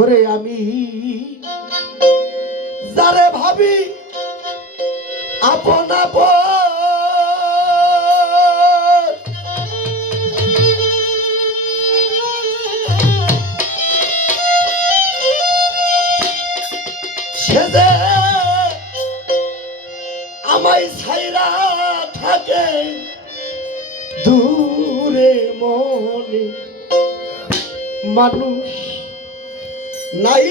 ওরে আমি যারে ভাবি আপন আপন। সে যে আমায় ছাইরা থাকে দূরে মনে মানুষ নাই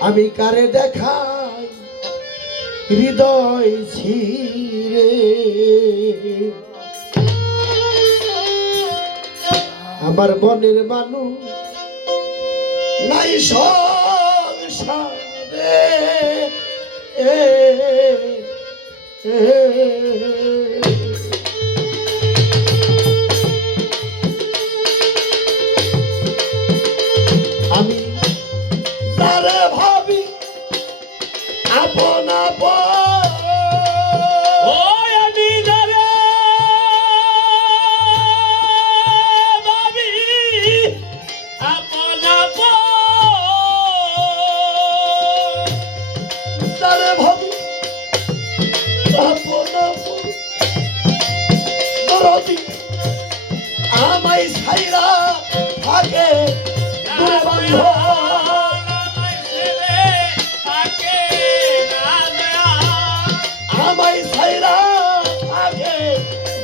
আমি কারে দেখাই? হৃদয় ছিরে আমার মনের মানুষ নাই সব সংসারে এ,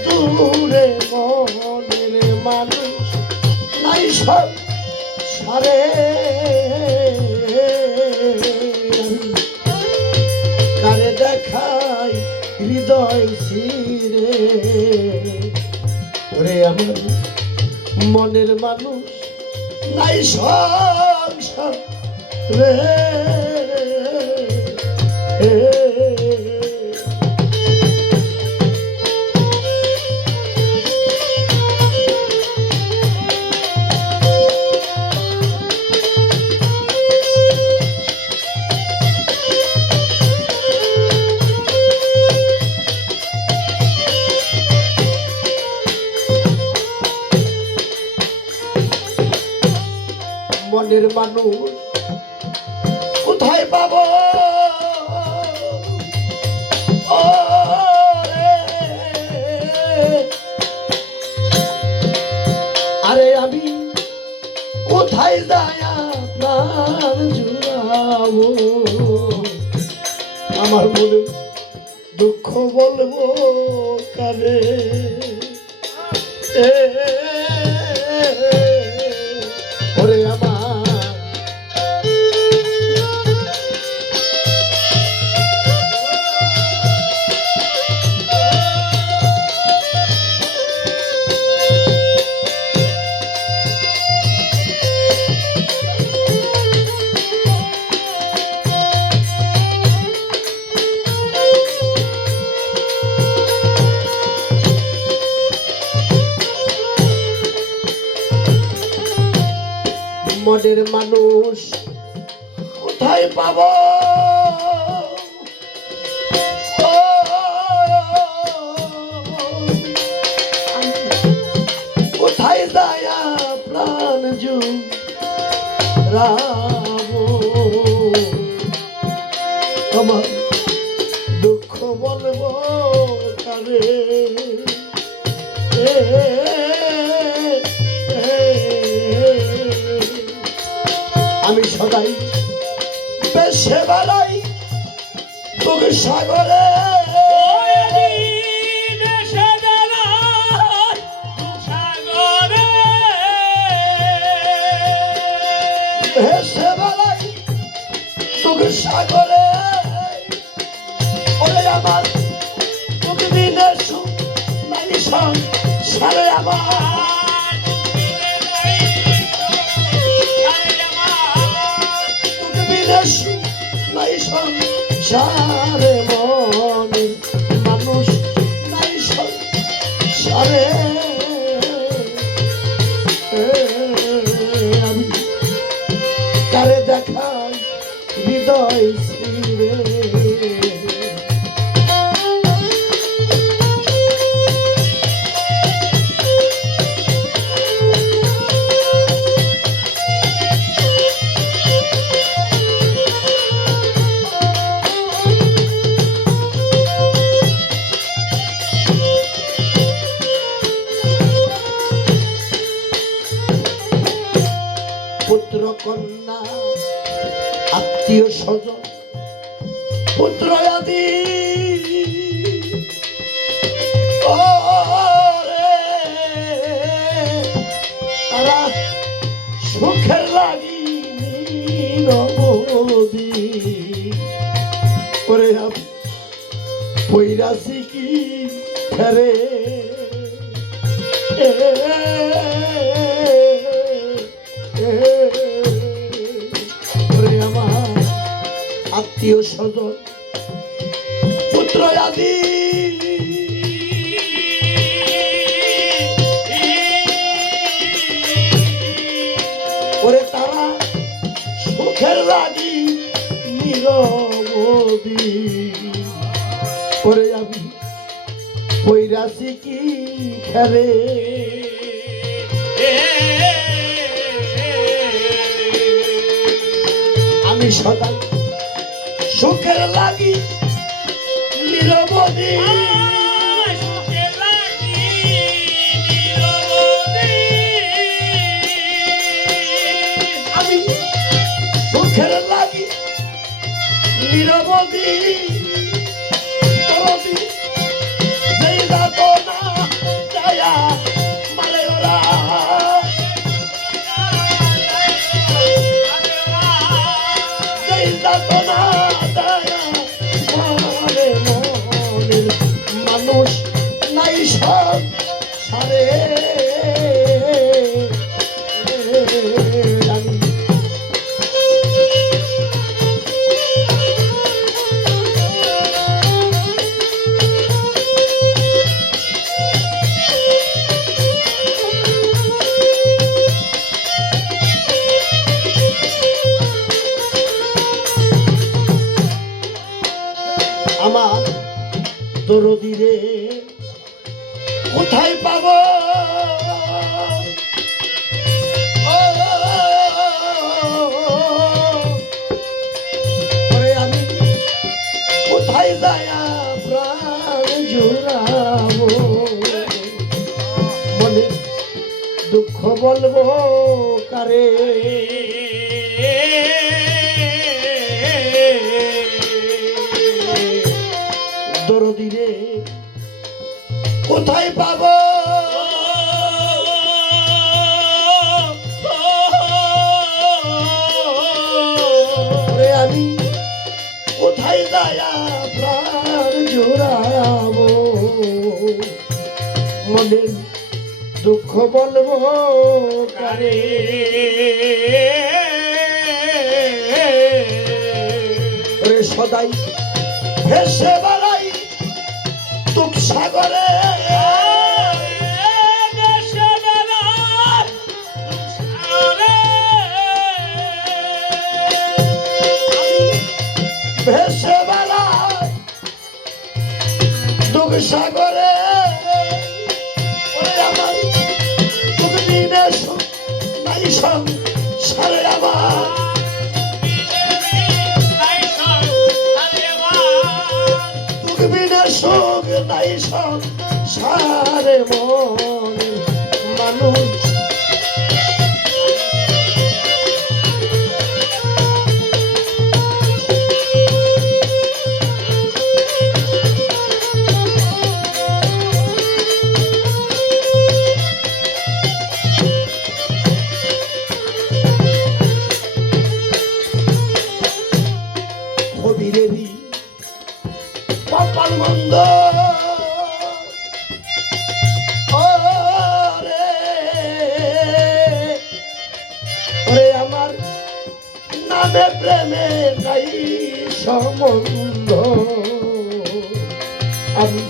দূরে মনের মানুষ নাই সব সারে। কারে দেখাই হৃদয় ছিরে ওরে আমার মনের মানুষ। নাই সংসার রে। কোথায় যায় প্রাণ জুড়াবো। আমার মনে দুঃখ বলব কারে মনের মানুষ কোথায় পাব? কোথায় দায়া প্রাণ জু রাম সদাই বেশে বেড়াই তোকে সাগরে। তোকে সাগরে। ওরে আমার তোকে সং সারে আমার। আত্মীয় স্বজন পুত্র আদি তারা সুখের লাগি পৈরাসি কি ফেরে। আত্মীয় স্বজন, পুত্র ওরে তারা সুখের লাগি নীরবদি ওরে আমি পৈরাসি কি ফেরে আমি সদা সুখের লাগি নিরবদি আমি সুখের লাগি নীরবদি মানুষ নাই সব সারে। দরদিরে বলব কারে? দরদিরে কোথায় পাবো? আমি কোথায় দুঃখ বলব কারে? সদাই ভেসে বেড়াই তুক সাগরে। ভেসে বেড়াই তুক সাগরে। নাই সারে আমার তুক বিনে সুখ নাই সং সারে মন। মানুষ সম্বন্ধ আমি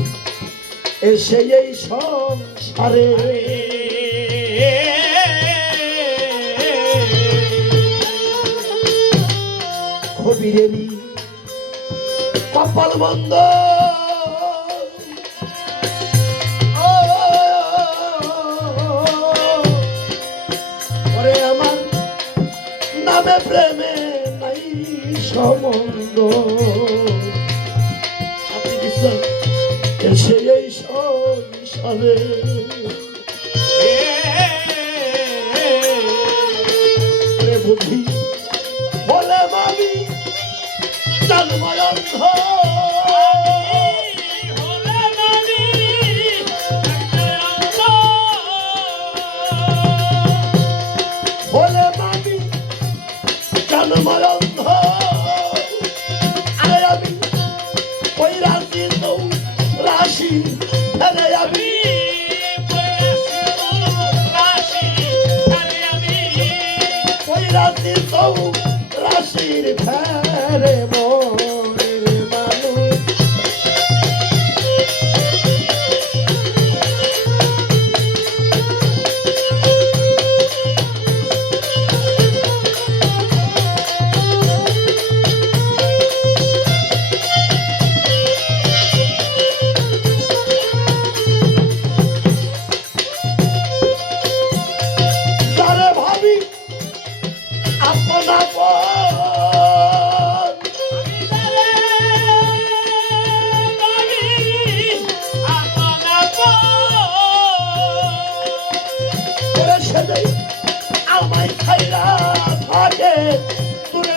এসে এই সংসারে কবিরেরই কপাল বন্ধ। আমার নামে প্রেমে নাই সম্বন্ধ সংসারে রাশি তো রাশির ফেরে মরে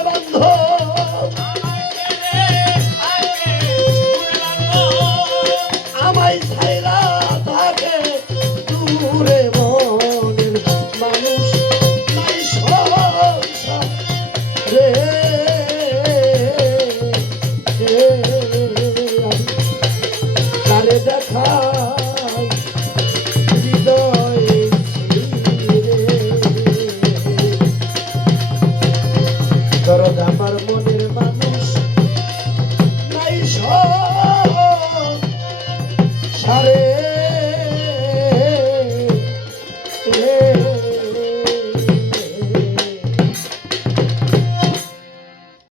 বন্ধ